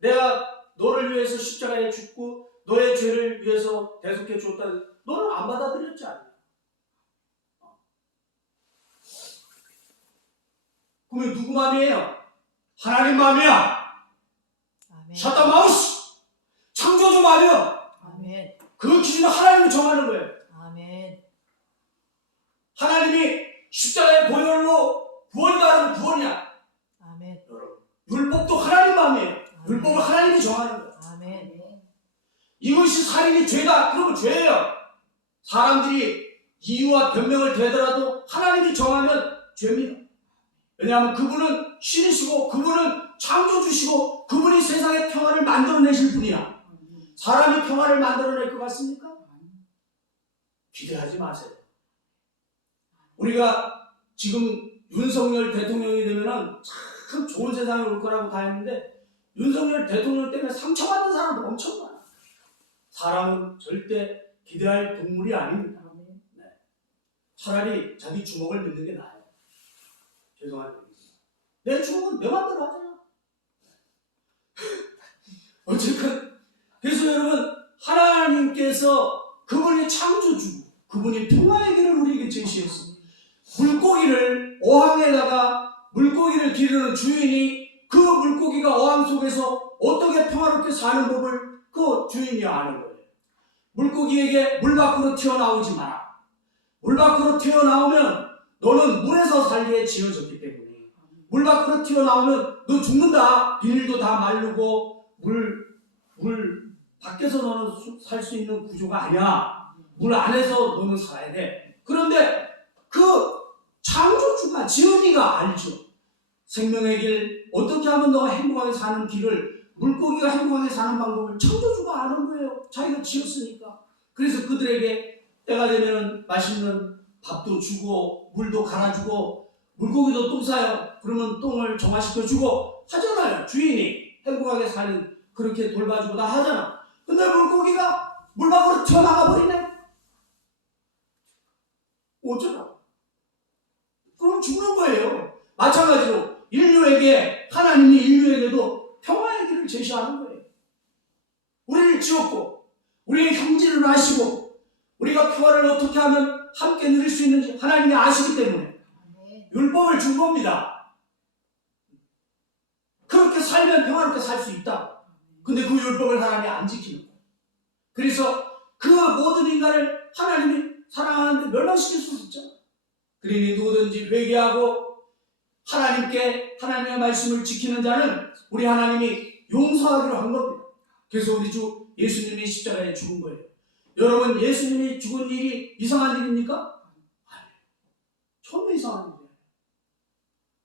내가 너를 위해서 십자가에 죽고 너의 죄를 위해서 대속해 주었다. 너는 안 받아들였지 않냐? 그러면 누구 마음이에요? 하나님 마음이야. 아멘. 샤타 마우스 창조주 마음이야. 아멘. 그 기준은 하나님이 정하는 거예요. 아멘. 하나님이 십자가의 보혈로 구원이 가는 구원이야. 아멘. 여러분, 율법도 하나님 마음이에요. 아멘. 율법을 하나님이 정하는 거예요. 아멘. 이것이 살인이 죄다. 그러면 죄예요. 사람들이 이유와 변명을 대더라도 하나님이 정하면 죄입니다. 왜냐하면 그분은 신이시고 그분은 창조주시고 그분이 세상의 평화를 만들어내실 분이야. 사람이 평화를 만들어낼 것 같습니까? 기대하지 마세요. 우리가 지금 윤석열 대통령이 되면은 참 좋은 세상이 올 거라고 다 했는데 윤석열 대통령 때문에 상처받는 사람도 엄청 많아. 사람은 절대 기대할 동물이 아닙니다. 네. 차라리 자기 주먹을 믿는 게 나아요. 죄송한 얘기입니다. 내 주먹은 내 맘대로 하잖아. 어쨌든 그래서 여러분, 하나님께서 그분이 창조주고 그분이 평화의 길을 우리에게 제시했습니다. 물고기를 어항에다가 물고기를 기르는 주인이 그 물고기가 어항 속에서 어떻게 평화롭게 사는 법을 그 주인이 아는 거예요. 물고기에게 물 밖으로 튀어나오지 마라. 물 밖으로 튀어나오면 너는 물에서 살기에 지어졌기 때문에 물 밖으로 튀어나오면 너 죽는다. 비닐도 다 마르고 물 밖에서 너는 살 수 있는 구조가 아니야. 물 안에서 너는 살아야 돼. 그런데 그 창조주가 지은이가 알죠. 생명의 길, 어떻게 하면 너가 행복하게 사는 길을, 물고기가 행복하게 사는 방법을 창조주가 아는 거예요. 자기가 지었으니까. 그래서 그들에게 때가 되면 맛있는 밥도 주고 물도 갈아주고 물고기도 똥 싸요. 그러면 똥을 정화시켜주고 하잖아요. 주인이 행복하게 사는, 그렇게 돌봐주고 다 하잖아. 근데 물고기가 물 밖으로 튀어나가 버리네. 어쩌나? 그럼 죽는 거예요. 마찬가지로 하나님이 인류에게도 평화의 길을 제시하는 거예요. 우리를 지었고 우리의 형제를 아시고 우리가 평화를 어떻게 하면 함께 누릴 수 있는지 하나님이 아시기 때문에 율법을 준 겁니다. 그렇게 살면 평화롭게 살 수 있다. 근데 그 율법을 하나님이 안 지키는 거예요. 그래서 그 모든 인간을 하나님이 사랑하는데 멸망시킬 수 없잖아. 그러니 누구든지 회개하고 하나님께 하나님의 말씀을 지키는 자는 우리 하나님이 용서하기로 한 겁니다. 그래서 우리 주 예수님이 십자가에 죽은 거예요. 여러분, 예수님이 죽은 일이 이상한 일입니까? 아니에요. 전혀 이상한 일이에요.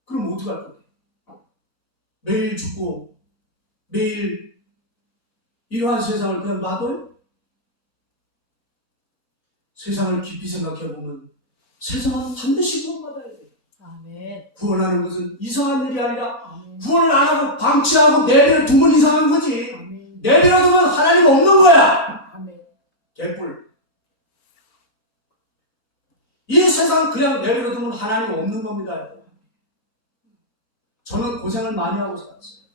그럼 어떡할 건데? 매일 죽고 매일 이러한 세상을 그냥 놔둬요? 세상을 깊이 생각해보면 세상은 반드시 구원받아야 돼요. 아멘. 구원하는 것은 이상한 일이 아니라 아멘. 구원을 안 하고 방치하고 내버려 두면 이상한 거지. 아멘. 내버려 두면 하나님 없는 거야. 아멘. 개뿔. 이 세상 그냥 내버려 두면 하나님 없는 겁니다. 저는 고생을 많이 하고 살았어요.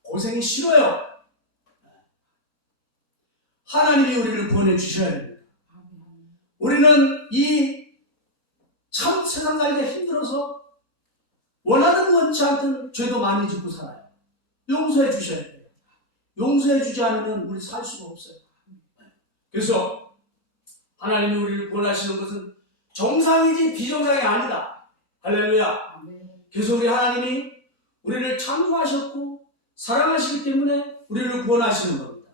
고생이 싫어요. 하나님이 우리를 구원해 주셔야 됩니다. 우리는 이 참 세상 살기가 힘들어서 원하든 원치 않든 죄도 많이 짓고 살아요. 용서해 주셔야 돼요. 용서해 주지 않으면 우리 살 수가 없어요. 그래서 하나님이 우리를 구원하시는 것은 정상이지 비정상이 아니다. 할렐루야. 그래서 우리 하나님이 우리를 창조하셨고 사랑하시기 때문에 우리를 구원하시는 겁니다.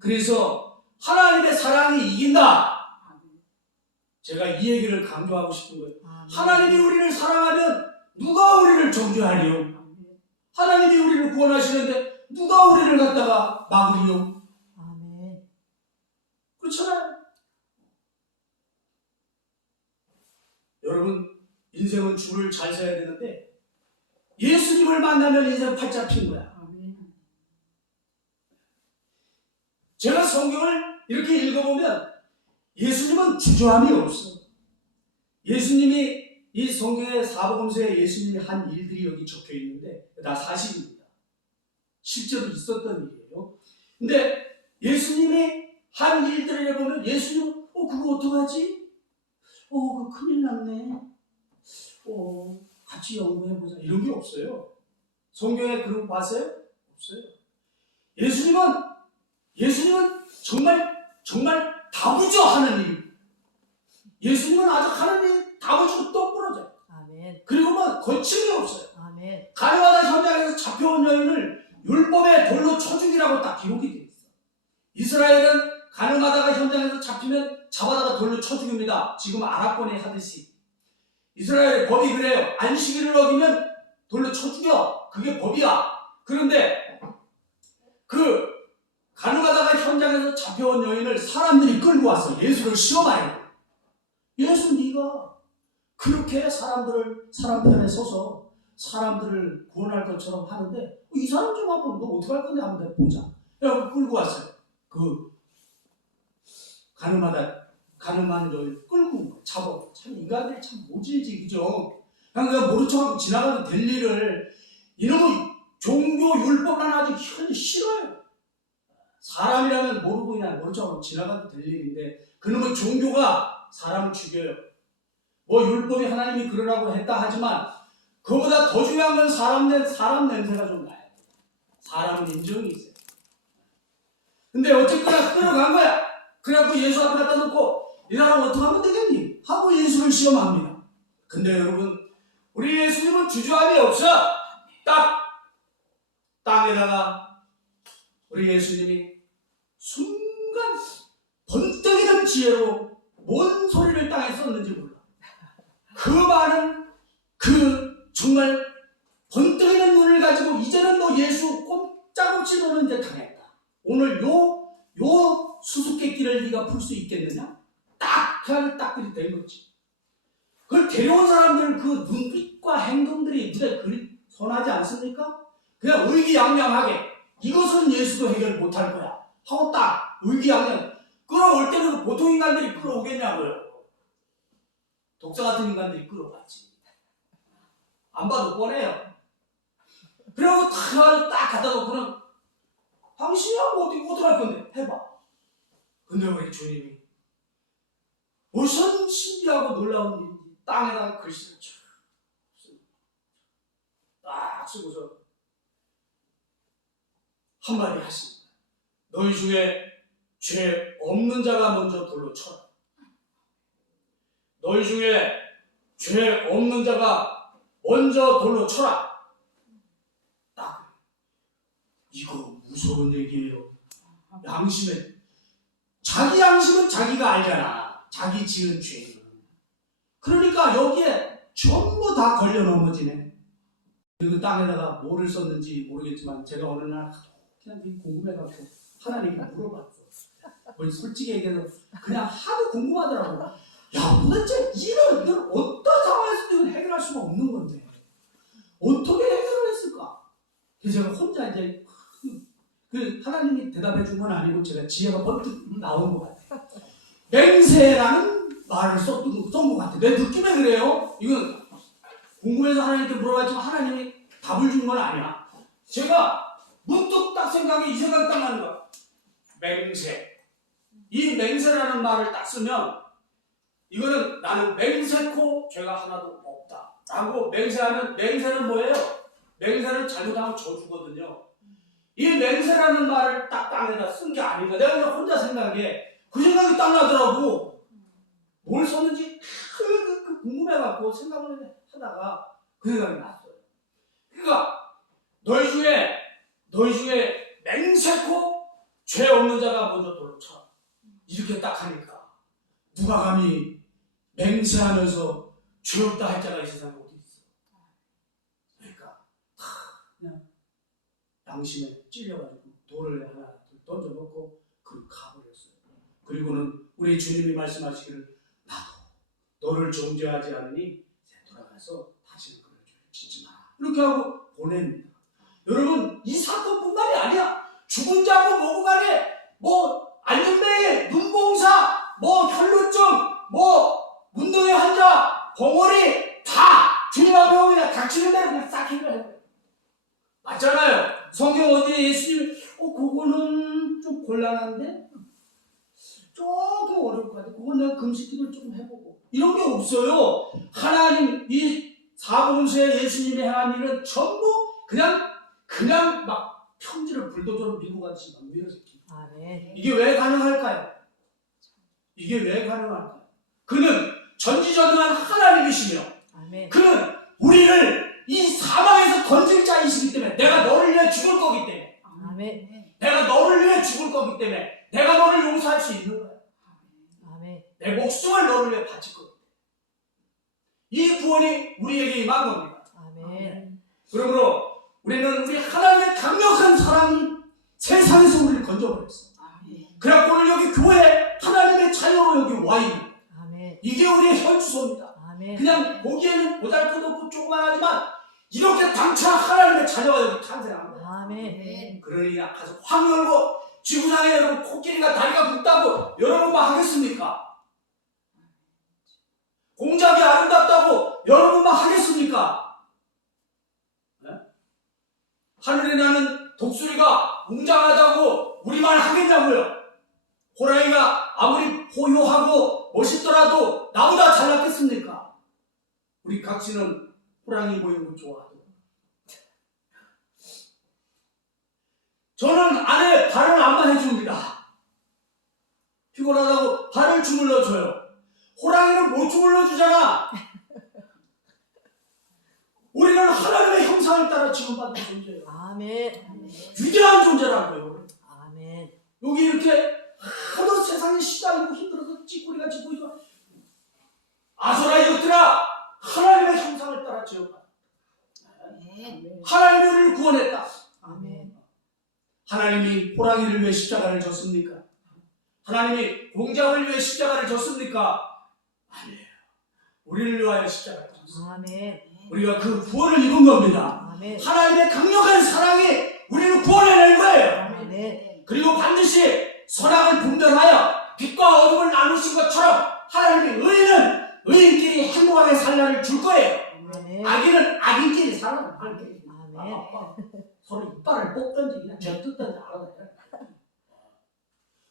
그래서 하나님의 사랑이 이긴다. 제가 이 얘기를 강조하고 싶은 거예요. 하나님이 우리를 사랑하면 누가 우리를 정죄하리요? 하나님이 우리를 구원하시는데 누가 우리를 갖다가 막으리요? 아멘. 그렇잖아요. 여러분, 인생은 줄을 잘 서야 되는데 예수님을 만나면 인생 팔자 핀 거야. 제가 성경을 이렇게 읽어보면 예수님은 주저함이 없어. 예수님이 이 성경의 사복음서에 예수님이 한 일들이 여기 적혀 있는데 다 사실입니다. 실제로 있었던 일이에요. 근데 예수님이 한 일들을 보면 예수님 그거 어떡하지? 그거 큰일 났네. 같이 연구해보자. 이런 게 없어요. 성경에 그런 거 봤어요? 없어요. 예수님은 정말 다부져하는 일. 예수님은 아주 하나님 다부지고 또 부러져요. 아멘. 그리고 뭐 거침이 없어요. 아멘. 가늠하다 현장에서 잡혀온 여인을 율법의 돌로 쳐 죽이라고 딱 기록이 되어 있어요. 이스라엘은 가늠하다가 현장에서 잡히면 잡아다가 돌로 쳐 죽입니다. 지금 아랍권에 하듯이. 이스라엘의 법이 그래요. 안식일을 어기면 돌로 쳐 죽여. 그게 법이야. 그런데 그 가늠하다가 현장에서 잡혀온 여인을 사람들이 끌고 왔어. 예수를 시험하려고. 예수 네가 그렇게 사람 편에 서서 사람들을 구원할 것처럼 하는데 이 사람 좀 한번 너 어떻게 할 건데 한번 보자. 그래서 끌고 왔어요. 그 가늠한 여인 끌고 잡아. 참 인간들이 참 모질지 그죠? 그냥 모른 척하고 지나가도 될 일을 이놈의 종교 율법만 아주 싫어요. 사람이라면 모르고 그냥 모른 척하고 지나가도 될 일인데 그놈의 종교가 사람을 죽여요. 뭐 율법이 하나님이 그러라고 했다 하지만 그보다 더 중요한 건 사람 냄새가 좀 나요. 사람은 인정이 있어요. 근데 어쨌거나 끌어간 거야. 그래갖고 예수 앞에 갖다 놓고 이 사람 어떻게 하면 되겠니? 하고 예수를 시험합니다. 근데 여러분 우리 예수님은 주저함이 없어. 딱 땅에다가 우리 예수님이 순간 번뜩이는 지혜로 뭔 소리를 땅에 썼는지 몰라. 그 말은 정말 번뜩이는 눈을 가지고 이제는 너 예수 꼼짝없이 너는 이제 당했다. 오늘 요 수수께끼를 네가 풀 수 있겠느냐? 딱 그렇게 된 거지. 그걸 데려온 사람들 그 눈빛과 행동들이 눈에 선하지 않습니까? 그냥 의기양양하게 이것은 예수도 해결 못할 거야 하고 딱 의기양양 끌어올 때는 보통 인간들이 끌어오겠냐고요. 독사 같은 인간들이 끌어왔지. 안 봐도 뻔해요. 그리고 딱 갖다 놓고는 당신이야 뭐 어떻게 할 건데 해봐. 근데 우리 주님이 무슨 신기하고 놀라운 일인지 땅에다가 글씨를 딱 쓰고서 한마디 하십니다. 너희 중에 죄 없는 자가 먼저 돌로 쳐라. 너희 중에 죄 없는 자가 먼저 돌로 쳐라. 딱 이거 무서운 얘기예요. 자기 양심은 자기가 알잖아. 자기 지은 죄는. 그러니까 여기에 전부 다 걸려 넘어지네. 그 땅에다가 뭐를 썼는지 모르겠지만 제가 어느 날 그냥 궁금해갖고 하나님께 물어봤어. 솔직히 얘기해서 그냥 하도 궁금하더라고. 야 도대체 이건 어떤 상황에서도 이걸 해결할 수가 없는 건데 어떻게 해결을 했을까? 그래서 제가 혼자 이제 하나님이 대답해 준 건 아니고 제가 지혜가 번뜩 나온 것 같아요. 맹세라는 말을 쓴 것 같아요. 내 느낌에 그래요. 이건 궁금해서 하나님께 물어봤지만 하나님이 답을 준 건 아니야. 제가 문득 딱 이 생각이 딱 나는 거야. 맹세. 이 맹세라는 말을 딱 쓰면 이거는 나는 맹세코 죄가 하나도 없다 라고 맹세는 뭐예요? 맹세는 잘못하면 저주거든요. 이 맹세라는 말을 딱 땅에다 쓴 게 아닌가. 내가 그냥 혼자 생각해. 그 생각이 딱 나더라고. 뭘 썼는지 궁금해갖고 생각을 하다가 그 생각이 났어요. 그러니까 너희 중에 맹세코 죄 없는 자가 먼저 돌을 쳐. 이렇게 딱 하니까 누가 감히 맹세하면서 죄 없다 할 자가 이 세상에 어디 있어. 그러니까 그냥 양심에 찔려가지고 돌을 하나 던져놓고 그리고 가버렸어요. 그리고는 우리 주님이 말씀하시기를 나도 너를 정죄하지 않으니 돌아가서 다시는 그럴 죄를 짓지 마라. 이렇게 하고 보냅니다. 여러분 이 사건뿐만이 아니야. 죽은 자고 뭐고 간에 뭐 안전뱅이, 눈봉사, 뭐 혈루증, 뭐 운동의 환자, 봉어리 다 주님 앞에 오면 그냥 닥치는 대로 그냥 싹 해결해요. 맞잖아요. 성경 어디에 예수님 그거는 좀 곤란한데 조금 어려울 것 같아. 그건 내가 금식기도를 조금 해보고 이런 게 없어요. 하나님 이 사복음서에 예수님이 행한 일은 전부 그냥 막 평지를 불도저로 밀고 가듯이 막 밀어붙이고. 아멘. 이게 왜 가능할까요? 이게 왜 가능할까요? 그는 전지전능한 하나님이시며 아멘. 그는 우리를 이 사망에서 건질 자이시기 때문에 내가 너를 위해 죽을 거기 때문에 아멘. 내가 너를 위해 죽을 거기 때문에 내가 너를 용서할 수 있는 거야. 아멘. 내 목숨을 너를 위해 바칠 거기 때문에 이 구원이 우리에게 임한 겁니다. 아멘. 그러므로 우리는 우리 하나님의 강력한 사랑이 세상에서 우리를 건져버렸어. 그래갖고 오늘 여기 교회에 하나님의 자녀로 여기 와 있는 아멘. 이게 우리의 혈주소입니다. 아멘. 그냥 보기에는 보잘것없고 조그만하지만 이렇게 당찬 하나님의 자녀가 여기 탄생한 거야. 아멘. 그러니 가서 확 열고 지구상에 여러분 코끼리가 다리가 굵다고 여러분만 하겠습니까? 공작이 아름답다고 여러분만 하겠습니까? 네? 하늘에 나는 독수리가 웅장하다고 우리만 하겠냐고요? 호랑이가 아무리 호요하고 멋있더라도 나보다 잘났겠습니까? 우리 각시는 호랑이 보이는 거 좋아하고 저는 아내 발을 안만 해줍니다. 피곤하다고 발을 주물러줘요. 호랑이는 못 주물러주잖아. 우리는 하나님의 형상을 따라 지원받는 존재예요. 아멘. 위대한 존재라고요. 아멘. 여기 이렇게 하도 세상에 시달리고 힘들어서 찌꼬리가 짖고 있어. 아소라 이것들아 하나님의 형상을 따라 지어봐. 하나님이 우리를 구원했다. 아멘. 하나님이 호랑이를 위해 십자가를 졌습니까? 하나님이 공작을 위해 십자가를 졌습니까? 아니에요. 우리를 위하여 십자가를 졌습니다. 아멘. 우리가 그 구원을 입은 겁니다. 아멘. 하나님의 강력한 사랑이 우리를 구원해낸 거예요. 아멘. 그리고 반드시 선악을 분별하여 빛과 어둠을 나누신 것처럼 하나님이 의인끼리 행복하게 살 날을 줄 거예요. 아멘. 악인은 악인끼리 살아요. 악인끼리. 아멘. 서로 이빨을 뽑든지 그냥 젖뜯든지 알아요.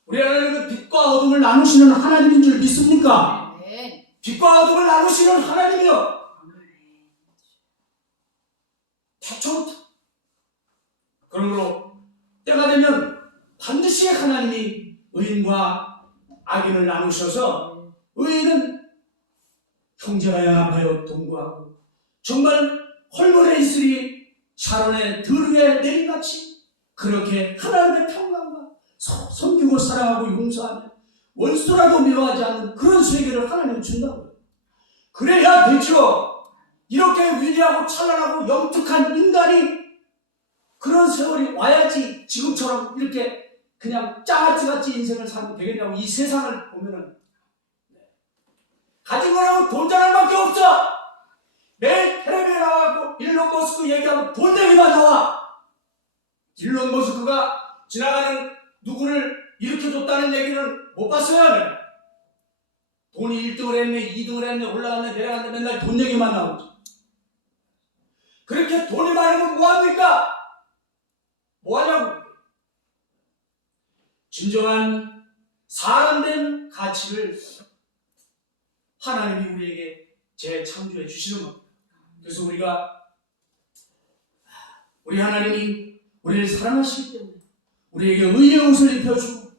우리 하나님은 빛과 어둠을 나누시는 하나님인 줄 믿습니까? 빛과 어둠을 나누시는 하나님이요. 태초부터. 그러므로 때가 되면 반드시 하나님이 의인과 악인을 나누셔서 의인은 형제가 연합하여 동거하고 정말 헐몬에 있으리 샤론의 들 위에 내리같이 그렇게 하나님의 평강과 섬기고 사랑하고 용서하며 원수라도 미워하지 않는 그런 세계를 하나님이 준다고요. 그래야 되죠. 이렇게 위대하고 찬란하고 영특한 인간이 그런 세월이 와야지 지금처럼 이렇게 그냥 짜가지같이 인생을 살면 되겠냐고. 이 세상을 보면은 가진 거라고 돈 자랑밖에 없어. 매일 텔레비에 나와갖고 일론 머스크 얘기하고 돈 얘기만 나와. 일론 머스크가 지나가는 누구를 일으켜줬다는 얘기는 못 봤어요. 내가. 돈이 1등을 했네 2등을 했네 올라갔네 내려갔네 맨날 돈 얘기만 나오죠. 그렇게 돈이 많이 하나님은 뭐합니까? 뭐하냐고. 진정한 사람된 가치를 하나님이 우리에게 재창조해 주시는 겁니다. 그래서 우리 하나님이 우리를 사랑하시기 때문에 우리에게 의의 옷을 입혀주고,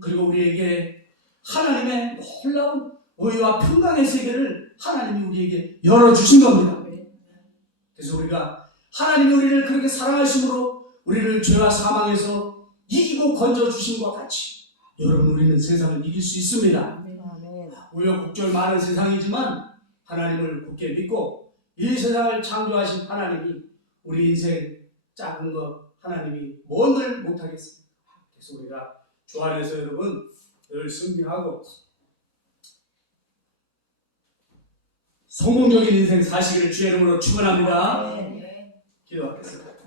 그리고 우리에게 하나님의 놀라운 의와 평강의 세계를 하나님이 우리에게 열어주신 겁니다. 그래서 우리가 하나님이 우리를 그렇게 사랑하심으로 우리를 죄와 사망에서 이기고 건져주신 것 같이, 여러분, 우리는 세상을 이길 수 있습니다. 아멘. 우여곡절 많은 세상이지만 하나님을 굳게 믿고 이 세상을 창조하신 하나님이 우리 인생 작은 것 하나님이 뭔들 못하겠습니까? 그래서 우리가 주 안에서 여러분 늘 승리하고 성공적인 인생 사시기를 주의 이름으로 축원합니다. 아멘. 기도하겠습니다.